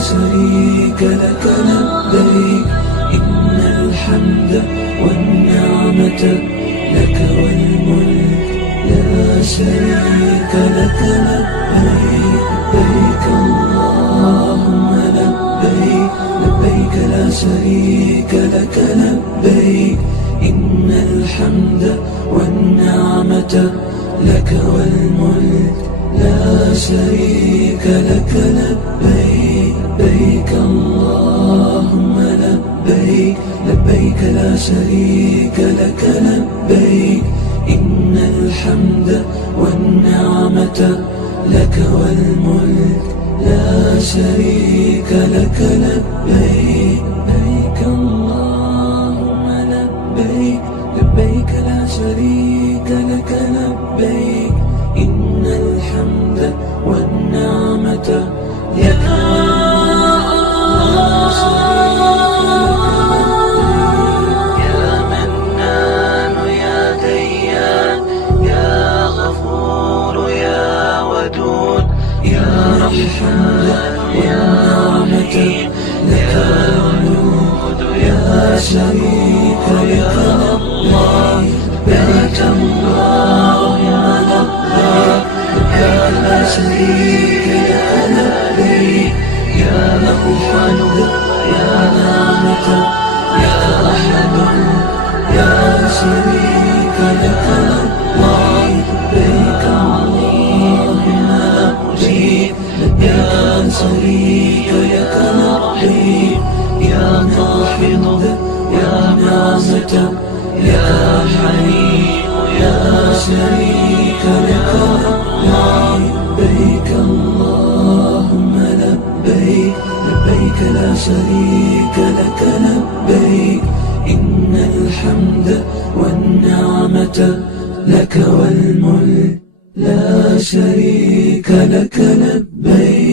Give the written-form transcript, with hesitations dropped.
شريك لك لبيك إن الحمد والنعمة لك والملك لا شريك لك لبيك لبيك اللهم لبيك لبيك لا شريك لك لبيك إن الحمد والنعمة لك والملك لا شريك لك لبيك لبيك اللهم لبيك لبيك لا شريك لك لبيك إن الحمد والنعمة لك والملك لا شريك لك لبيك لبيك اللهم لبيك لبيك لا شريك لك لبيك إن الحمد والنعمة لك يا منان يا ديان يا غفور يا ودود يا رحمن يا رحيم لك الوجود يا شريك لك الله لبيك الله يا لبيك لبيك لا شريك لك لبيك يا موحد يا نعمة يا أحد يا شريك لك الله لبيك اللهم لبيك يا شريك لك لبيك يا قاحظ يا نعمة يا حليم يا شريك لك الله لبيك اللهم لبيك لبيك لا شريك لك لبيك إن الحمد والنعمة لك والملك لا شريك لك لبيك